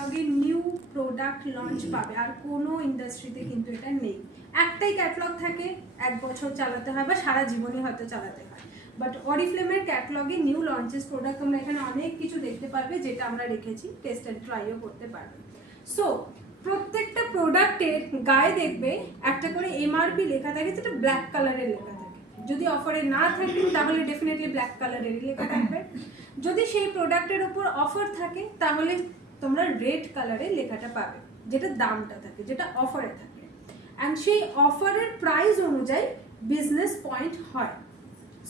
ক্যাটালগে new product launch পাবে, আর কোনো ইন্ডাস্ট্রিতে কিন্তু এটা নেই। একটাই ক্যাটালগ থাকে, 1 বছর চালাতে হয় বা সারা জীবনই হয়তো চালাতে হয়। বাট অরিফ্লেমের ক্যাটালগে নিউ লঞ্চেস প্রোডাক্ট তোমরা এখানে অনেক কিছু দেখতে পারবে, যেটা আমরা রেখেছি, টেস্ট অ্যান্ড ট্রাইও করতে পারবে। সো প্রত্যেকটা প্রোডাক্টের গায়ে দেখবে একটা করে এমআরপি লেখা থাকে, যেটা ব্ল্যাক কালারের লেখা থাকে। যদি অফারে না থাকে তাহলে ডেফিনেটলি ব্ল্যাক কালারের লেখা থাকবে, যদি সেই প্রোডাক্টের উপর অফার থাকে তাহলে তোমরা রেড কালারের লেখাটা পাবে, যেটা দামটা থাকে, যেটা অফারে থাকে। অ্যান্ড সেই অফারের প্রাইস অনুযায়ী বিজনেস পয়েন্ট হয়।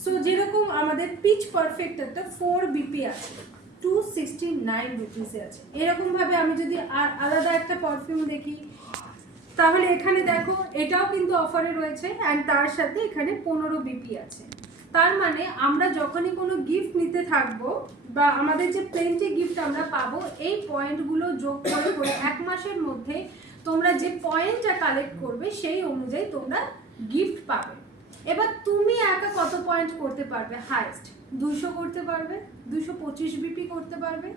সো যেরকম আমাদের পিচ পারফেক্ট একটা 4 বিপি আছে, 269 রুপিসে আছে। এরকমভাবে আমি যদি আর আলাদা একটা পারফিউম দেখি, তাহলে এখানে দেখো এটাও কিন্তু অফারে রয়েছে, অ্যান্ড তার সাথে এখানে 15 বিপি আছে। তার মানে আমরা যখনই কোনো গিফট নিতে থাকবো, বা আমাদের যে প্লেন্টি গিফট আমরা পাবো, এই পয়েন্টগুলো যোগ করে করে 1 মাসের মধ্যে তোমরা যে পয়েন্টটা কালেক্ট করবে সেই অনুযায়ী তোমরা গিফট পাবে। এবার তুমি একা কত পয়েন্ট করতে পারবে? হাইস্ট 200 করতে পারবে, 225 বিপি করতে পারবে,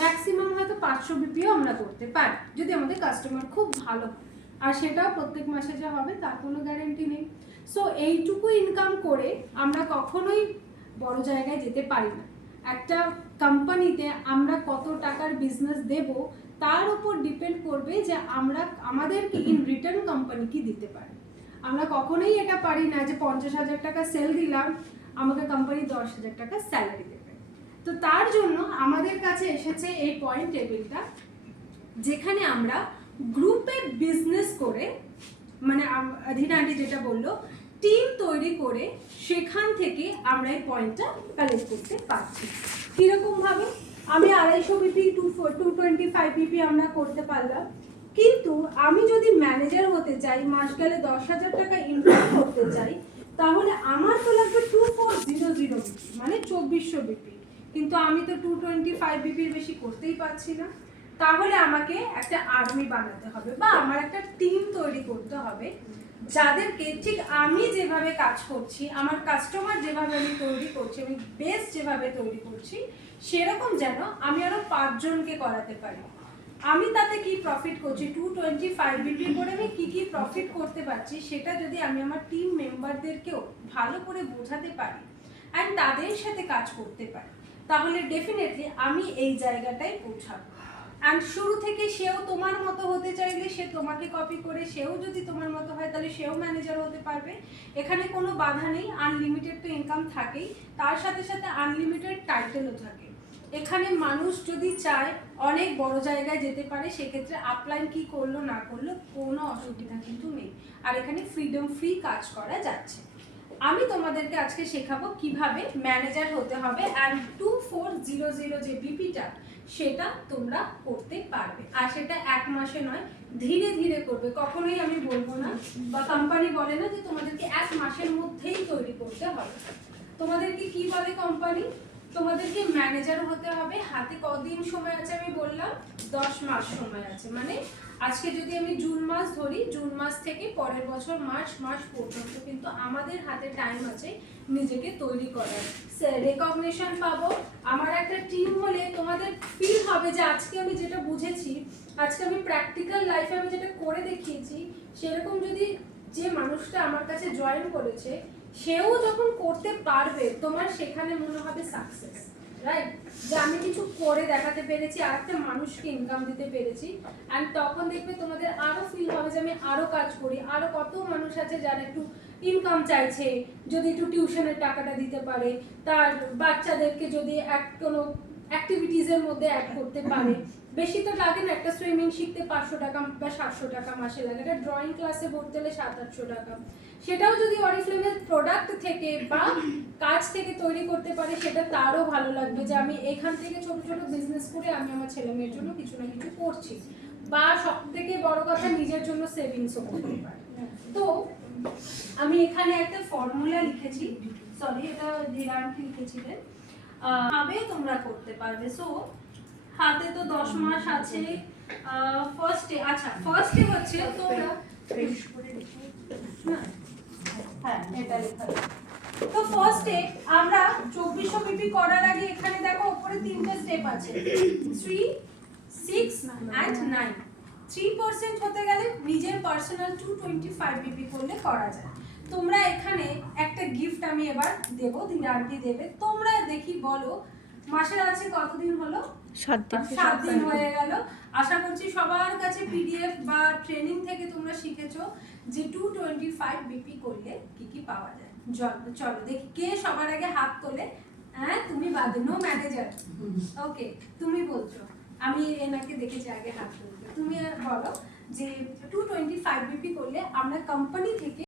ম্যাক্সিমাম হয়তো 500 বিপিও আমরা করতে পারি, যদি আমাদের কাস্টমার খুব ভালো হয়। আর সেটাও প্রত্যেক মাসে যা হবে তার কোনো গ্যারেন্টি নেই। সো এইটুকু ইনকাম করে আমরা কখনোই বড় জায়গায় যেতে পারি না। একটা কোম্পানিতে আমরা কত টাকার বিজনেস দেব তার উপর ডিপেন্ড করবে যে আমরা আমাদেরকে ইন রিটার্ন কোম্পানি কি দিতে পারে। আমরা কখনোই এটা পারি না যে 50,000 টাকা সেল দিলাম, আমাকে কোম্পানি 10,000 টাকা স্যালারি দেবে। তো তার জন্য আমাদের কাছে এসেছে এই পয়েন্ট টেবিলটা, যেখানে আমরা গ্রুপে বিজনেস করে, মানে অধীনা আন্টি যেটা বললো, টিম তৈরি করে সেখান থেকে আমরা এই পয়েন্টটা কালেক্ট করতে পারছি। কীরকমভাবে? আমি 250 বিপি 225 বিপি আমরা করতে পারলাম, কিন্তু আমি যদি ম্যানেজার হতে চাই, মাস গেলে 10,000 টাকা ইনকাম করতে চাই, তাহলে আমার তো লাগবে 2400 বিপি, মানে 2400 বিপি। কিন্তু আমি তো 225 বিপির বেশি করতেই পারছি না। তাহলে আমাকে একটা আর্মি বানাতে হবে, বা আমার একটা টিম তৈরি করতে হবে, যাদেরকে ঠিক আমি যেভাবে কাজ করছি, আমার কাস্টমার যেভাবে আমি তৈরি করছি, আমি বেস্ট যেভাবে তৈরি করছি, সেরকম যেন আমি আরো 5 জনকে করাতে পারি। আমি তাতে কি প্রফিট করছি, 225 বিপি করে আমি কি প্রফিট করতে পারছি, সেটা যদি আমি আমার টিম মেম্বারদেরকেও ভালো করে বোঝাতে পারি অ্যান্ড তাদের সাথে কাজ করতে পারি, তাহলে ডেফিনেটলি আমি এই জায়গাটায় পৌঁছাবো। অ্যান্ড শুরু থেকে সেও তোমার মতো হতে চাইলে সে তোমাকে কপি করে, সেও যদি তোমার মতো হয় তাহলে সেও ম্যানেজার হতে পারবে। এখানে কোনো বাধা নেই, আনলিমিটেড তো ইনকাম থাকেই, তার সাথে সাথে আনলিমিটেড টাইটেলও থাকে। এখানে মানুষ যদি চায় অনেক বড় জায়গায় যেতে পারে, সেক্ষেত্রে আপলাইন কি করলো না করলো কোনো অসুবিধা কিন্তু নেই। আর এখানে ফ্রিডম ফ্রি কাজ করা যাচ্ছে। আমি তোমাদেরকে আজকে শেখাবো কিভাবে ম্যানেজার হতে হবে, অ্যান্ড 2400 যে বিপিটা সেটা তোমরা করতে পারবে। আর সেটা 1 মাসে নয়, ধীরে ধীরে করবে। কখনোই আমি বলবো না, বা কোম্পানি বলে না যে তোমাদেরকে 1 মাসের মধ্যেই তৈরি করতে হবে। তোমাদেরকে কি বলে কোম্পানি? তোমাদেরকে ম্যানেজার হতে হবে। হাতে কদিন সময় আছে আমি বললাম? 10 মাস সময় আছে। মানে আজকে যদি আমি জুন মাস ধরি, জুন মাস থেকে পরের বছর মার্চ মাস পর্যন্ত কিন্তু আমাদের হাতে টাইম আছে নিজেকে তৈরি করার। রেকগনিশন পাবো। আমার একটা টিম হলে তোমাদের ফিল হবে যে আজকে আমি যেটা বুঝেছি, আজকে আমি প্র্যাকটিক্যাল লাইফে আমি যেটা করে দেখিয়েছি, সেরকম যদি যে মানুষটা আমার কাছে জয়েন করেছে সেও যখন করতে পারবে, তোমার সেখানে মনে হবে সাকসেস, রাইট? যে আমি কিছু করে দেখাতে পেরেছি, আর একটা মানুষকে ইনকাম দিতে পেরেছি। অ্যান্ড তখন দেখবে তোমাদের আরো ফিল হবে যে আমি আরো কাজ করি। আরো কত মানুষ আছে যারা একটু ইনকাম চাইছে, যদি একটু টিউশনের টাকাটা দিতে পারে, তার বাচ্চাদেরকে যদি কোনো অ্যাক্টিভিটিসের মধ্যে অ্যাড করতে পারে। বেশি তো লাগে না, একটা সুইমিং শিখতে 500 টাকা বা 700 টাকা মাসে লাগে, একটা ড্রয়িং ক্লাসে ভর্তি হলে 700-800 টাকা। সেটাও যদি অরিফ্লেমের প্রোডাক্ট থেকে বা কাজ থেকে তৈরি করতে পারে, সেটা তারও ভালো লাগবে যে আমি এখান থেকে ছোট ছোট বিজনেস করে আমি আমার ছেলে মেয়ের জন্য কিছু না কিছু করছি, বা সব থেকে বড় কথা নিজের জন্য সেভিংসও করতে পারি। তো আমি এখানে একটা ফর্মুলা লিখেছি, সরি এটা ধীরানকে লিখেছিলেন, ভাবে তোমরা করতে পারবে। সো হাতে তো 10 মাস আছে। ফার্স্টে, আচ্ছা ফার্স্টে হচ্ছে তোমরা, হ্যাঁ এটা লেখা। তো ফার্স্টে আমরা 2400 বিপি করার আগে এখানে দেখো উপরে 3টে স্টেপ আছে, 3, 6 অ্যান্ড 9 3% হতে গেলে নিজের পার্সোনাল 225 বিপি করলে করা যায়। তোমরা এখানে একটা গিফট আমি এবার দেব, দিনারকে দেবে। তোমরা দেখি বলো মাসের আছে কতদিন হলো? 7 দিন হয়ে গেল। আশা করছি সবার কাছে পিডিএফ বা ট্রেনিং থেকে তোমরা শিখেছো যে 225 বিপি করলে কি কি পাওয়া যায়। চলো দেখি কে সবার আগে হাত তোলে। হ্যাঁ তুমি বাদে, নো ম্যানেজার। ওকে তুমি বলছো, আমি এনাকে দেখেছি আগে হাত তুলতে। তুমি বলো যে 225 বিপি করলে আমরা কোম্পানি থেকে